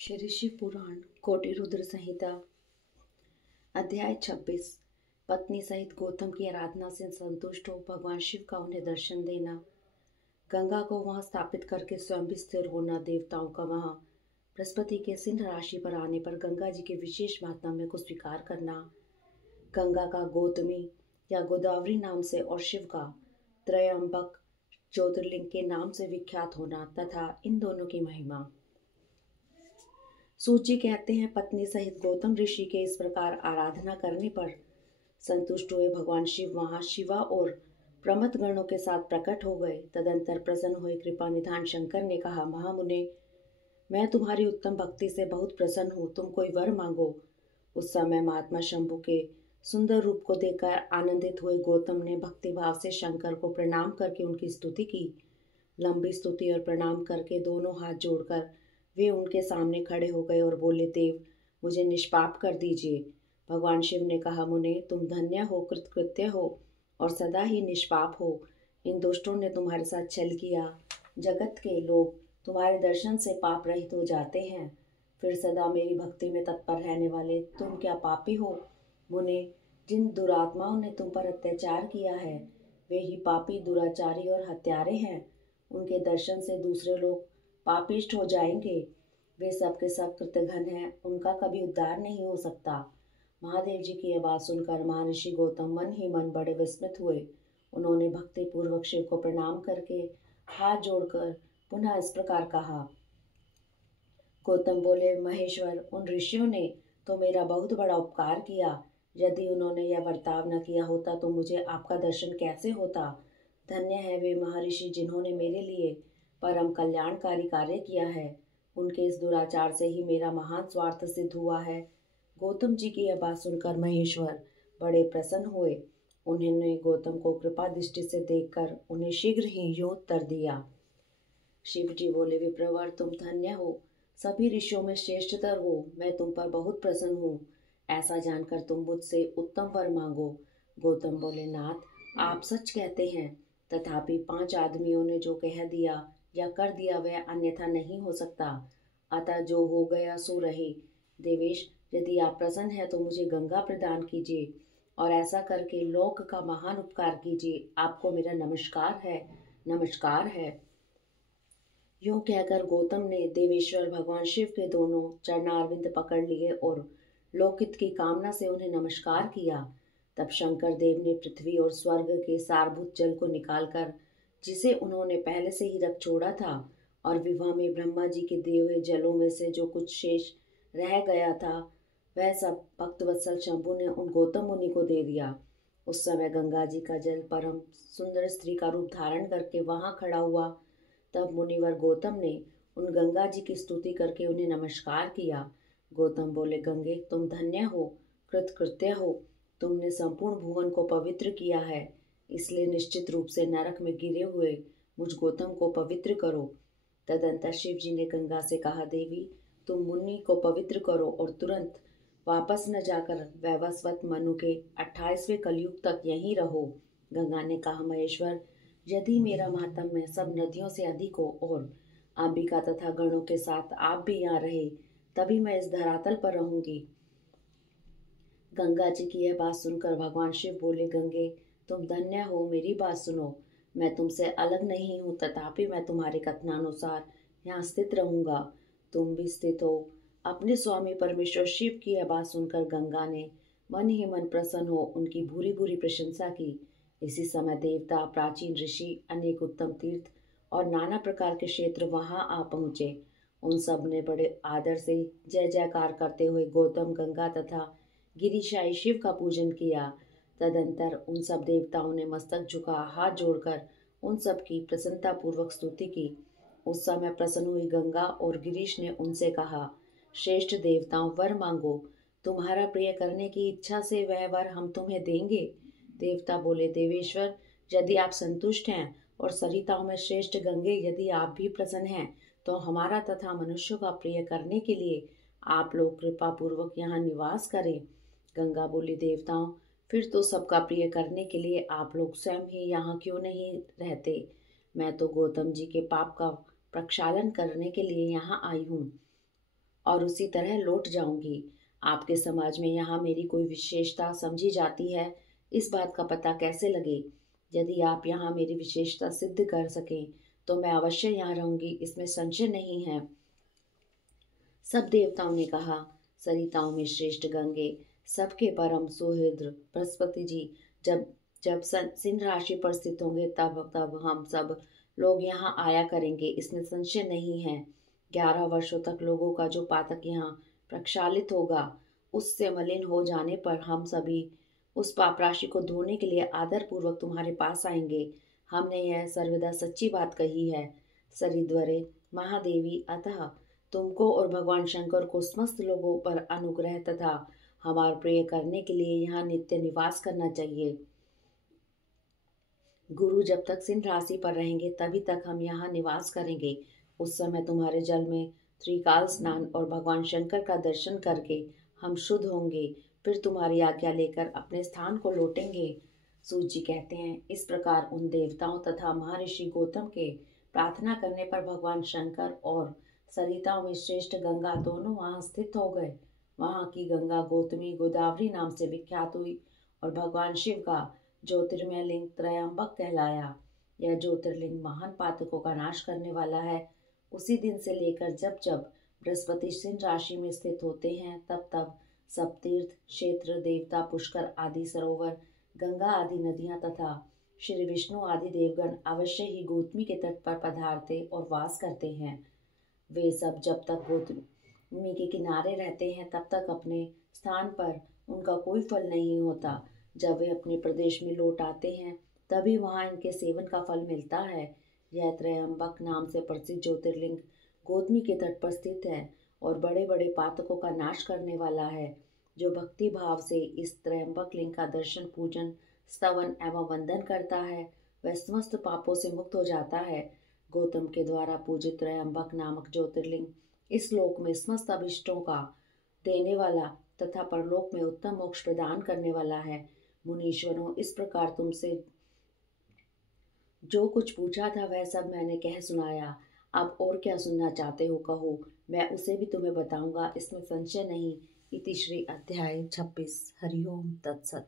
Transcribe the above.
श्री शिव पुराण कोटि रुद्र संहिता अध्याय 26। पत्नी सहित गौतम की आराधना से संतुष्ट हो भगवान शिव का उन्हें दर्शन देना, गंगा को वहां स्थापित करके स्वयं भी स्थिर होना, देवताओं का वहां बृहस्पति के सिंह राशि पर आने पर गंगा जी के विशेष महात्म्य को स्वीकार करना, गंगा का गौतमी या गोदावरी नाम से और शिव का त्रयंबक ज्योतिर्लिंग के नाम से विख्यात होना तथा इन दोनों की महिमा। सूची कहते हैं, पत्नी सहित गौतम ऋषि के इस प्रकार आराधना करने पर संतुष्ट हुए भगवान शिव वहां शिवा और प्रमथ गणों के साथ प्रकट हो गए। तदंतर प्रसन्न हुए कृपा निधान शंकर ने कहा, महामुने, मैं तुम्हारी उत्तम भक्ति से बहुत प्रसन्न हूँ, तुम कोई वर मांगो। उस समय महात्मा शंभु के सुंदर रूप को देखकर आनंदित हुए गौतम ने भक्ति भाव से शंकर को प्रणाम करके उनकी स्तुति की। लंबी स्तुति और प्रणाम करके दोनों हाथ जोड़कर वे उनके सामने खड़े हो गए और बोले, देव, मुझे निष्पाप कर दीजिए। भगवान शिव ने कहा, मुने, तुम धन्य हो, कृतकृत्य हो और सदा ही निष्पाप हो। इन दुष्टों ने तुम्हारे साथ छल किया। जगत के लोग तुम्हारे दर्शन से पाप रहित हो जाते हैं, फिर सदा मेरी भक्ति में तत्पर रहने वाले तुम क्या पापी हो। मुने, जिन दुरात्माओं ने तुम पर अत्याचार किया है वे ही पापी, दुराचारी और हत्यारे हैं। उनके दर्शन से दूसरे लोग पापिष्ट हो जाएंगे। वे सब के सब कृतघ्न हैं, उनका कभी उद्धार नहीं हो सकता। महादेव जी की आवाज सुनकर महर्षि गौतम मन ही मन बड़े विस्मित हुए। उन्होंने भक्ति पूर्वक शिव को प्रणाम करके हाथ जोड़कर पुनः इस प्रकार कहा। गौतम बोले, महेश्वर, उन ऋषियों ने तो मेरा बहुत बड़ा उपकार किया। यदि उन्होंने यह बर्ताव न किया होता तो मुझे आपका दर्शन कैसे होता। धन्य है वे महर्षि जिन्होंने मेरे लिए परम कल्याणकारी कार्य किया है। उनके इस दुराचार से ही मेरा महान स्वार्थ सिद्ध हुआ है। गौतम जी की यह बात सुनकर महेश्वर बड़े प्रसन्न हुए। उन्होंने गौतम को कृपा दृष्टि से देखकर उन्हें शीघ्र ही यूं उत्तर दिया। शिव जी बोले, विप्रवर, तुम धन्य हो, सभी ऋषियों में श्रेष्ठतर हो। मैं तुम पर बहुत प्रसन्न हूँ। ऐसा जानकर तुम मुझसे उत्तम वर मांगो। गौतम बोले, नाथ, आप सच कहते हैं, तथापि 5 आदमियों ने जो कह दिया या कर दिया वह अन्यथा नहीं हो सकता। अतः जो हो गया सो रहे। देवेश, यदि आप प्रसन्न हैं तो मुझे गंगा प्रदान कीजिए और ऐसा करके लोक का महान उपकार कीजिए। आपको मेरा नमस्कार है, नमस्कार है। यूं कहकर गौतम ने देवेश्वर भगवान शिव के दोनों चरणारविंद पकड़ लिए और लोकहित की कामना से उन्हें नमस्कार किया। तब शंकर देव ने पृथ्वी और स्वर्ग के सारभूत जल को निकालकर, जिसे उन्होंने पहले से ही रख छोड़ा था, और विवाह में ब्रह्मा जी के दिए हुए जलों में से जो कुछ शेष रह गया था वह सब भक्तवत्सल शंभु ने उन गौतम मुनि को दे दिया। उस समय गंगा जी का जल परम सुंदर स्त्री का रूप धारण करके वहां खड़ा हुआ। तब मुनिवर गौतम ने उन गंगा जी की स्तुति करके उन्हें नमस्कार किया। गौतम बोले, गंगे, तुम धन्य हो, कृतकृत्य हो। तुमने संपूर्ण भुवन को पवित्र किया है, इसलिए निश्चित रूप से नरक में गिरे हुए मुझ गौतम को पवित्र करो। तदंतर शिव जी ने गंगा से कहा, देवी, तुम मुनि को पवित्र करो और तुरंत वापस न जाकर वैवस्वत मनु के 28वें कलयुग तक यहीं रहो। गंगा ने कहा, महेश्वर, यदि मेरा महात्म्य सब नदियों से अधिक हो और अंबिका तथा गणों के साथ आप भी यहाँ रहे, तभी मैं इस धरातल पर रहूंगी। गंगा जी की यह बात सुनकर भगवान शिव बोले, गंगे, तुम धन्य हो, मेरी बात सुनो। मैं तुमसे अलग नहीं हूँ, तथापि मैं तुम्हारे कथनानुसार यहाँ स्थित रहूंगा। तुम भी स्थित हो। अपने स्वामी परमेश्वर शिव की यह बात सुनकर गंगा ने मन ही मन प्रसन्न हो उनकी भूरी भूरी प्रशंसा की। इसी समय देवता, प्राचीन ऋषि, अनेक उत्तम तीर्थ और नाना प्रकार के क्षेत्र वहां आ पहुंचे। उन सब ने बड़े आदर से जय जयकार करते हुए गौतम, गंगा तथा गिरिशाई शिव का पूजन किया। तदंतर उन सब देवताओं ने मस्तक झुका हाथ जोड़कर उन सब की प्रसन्नता पूर्वक स्तुति की। उस समय प्रसन्न हुई गंगा और गिरीश ने उनसे कहा, श्रेष्ठ देवताओं, वर मांगो। तुम्हारा प्रिय करने की इच्छा से वह वर हम तुम्हें देंगे। देवता बोले, देवेश्वर, यदि आप संतुष्ट हैं और सरिताओं में श्रेष्ठ गंगे, यदि आप भी प्रसन्न हैं तो हमारा तथा मनुष्यों का प्रिय करने के लिए आप लोग कृपा पूर्वक यहाँ निवास करें। गंगा बोली, देवताओं, फिर तो सबका प्रिय करने के लिए आप लोग स्वयं ही यहाँ क्यों नहीं रहते। मैं तो गौतम जी के पाप का प्रक्षालन करने के लिए यहाँ आई हूँ और उसी तरह लौट जाऊंगी। आपके समाज में यहाँ मेरी कोई विशेषता समझी जाती है, इस बात का पता कैसे लगे? यदि आप यहाँ मेरी विशेषता सिद्ध कर सकें तो मैं अवश्य यहाँ रहूंगी, इसमें संशय नहीं है। सब देवताओं ने कहा, सरिताओं में श्रेष्ठ गंगे, सबके परम सुहृद बृहस्पति जी, जब जब सिंह राशि पर स्थित होंगे तब तब हम सब लोग यहाँ आया करेंगे, इसमें संशय नहीं है। 11 वर्षों तक लोगों का जो पातक यहाँ प्रक्षालित होगा, उससे मलिन हो जाने पर हम सभी उस पाप राशि को धोने के लिए आदर पूर्वक तुम्हारे पास आएंगे। हमने यह सर्वदा सच्ची बात कही है। सरिद्वरे महादेवी, अतः तुमको और भगवान शंकर को समस्त लोगों पर अनुग्रह तथा हमारा प्रिय करने के लिए यहाँ नित्य निवास करना चाहिए। गुरु जब तक सिंह राशि पर रहेंगे तभी तक हम यहाँ निवास करेंगे। उस समय तुम्हारे जल में त्रिकाल स्नान और भगवान शंकर का दर्शन करके हम शुद्ध होंगे, फिर तुम्हारी आज्ञा लेकर अपने स्थान को लौटेंगे। सूत जी कहते हैं, इस प्रकार उन देवताओं तथा महर्षि गौतम के प्रार्थना करने पर भगवान शंकर और सरिताओं में श्रेष्ठ गंगा दोनों वहां स्थित हो गए। वहां की गंगा गौतमी गोदावरी नाम से विख्यात हुई और भगवान शिव का ज्योतिर्मय लिंग त्रयंबक कहलाया। यह ज्योतिर्लिंग महान पातकों का नाश करने वाला है। उसी दिन से लेकर जब जब बृहस्पति सिंह राशि में स्थित होते हैं तब तब सब तीर्थ क्षेत्र, देवता, पुष्कर आदि सरोवर, गंगा आदि नदियां तथा श्री विष्णु आदि देवगण अवश्य ही गौतमी के तट पर पधारते और वास करते हैं। वे सब जब तक गौतमी के किनारे रहते हैं तब तक अपने स्थान पर उनका कोई फल नहीं होता। जब वे अपने प्रदेश में लौट आते हैं तभी वहाँ इनके सेवन का फल मिलता है। यह त्रयंबक नाम से प्रसिद्ध ज्योतिर्लिंग गौतमी के तट पर स्थित है और बड़े बड़े पातकों का नाश करने वाला है। जो भक्ति भाव से इस त्रयंबक लिंग का दर्शन, पूजन, स्तवन एवं वंदन करता है वह समस्त पापों से मुक्त हो जाता है। गौतम के द्वारा पूजित त्रयंबक नामक ज्योतिर्लिंग इस लोक में समस्त अभिष्टों का देने वाला तथा परलोक में उत्तम मोक्ष प्रदान करने वाला है। मुनीश्वरों, इस प्रकार तुमसे जो कुछ पूछा था वह सब मैंने कह सुनाया। अब और क्या सुनना चाहते हो कहो, मैं उसे भी तुम्हें बताऊंगा, इसमें संशय नहीं। इति श्री अध्याय 26। हरिओम तत्सत।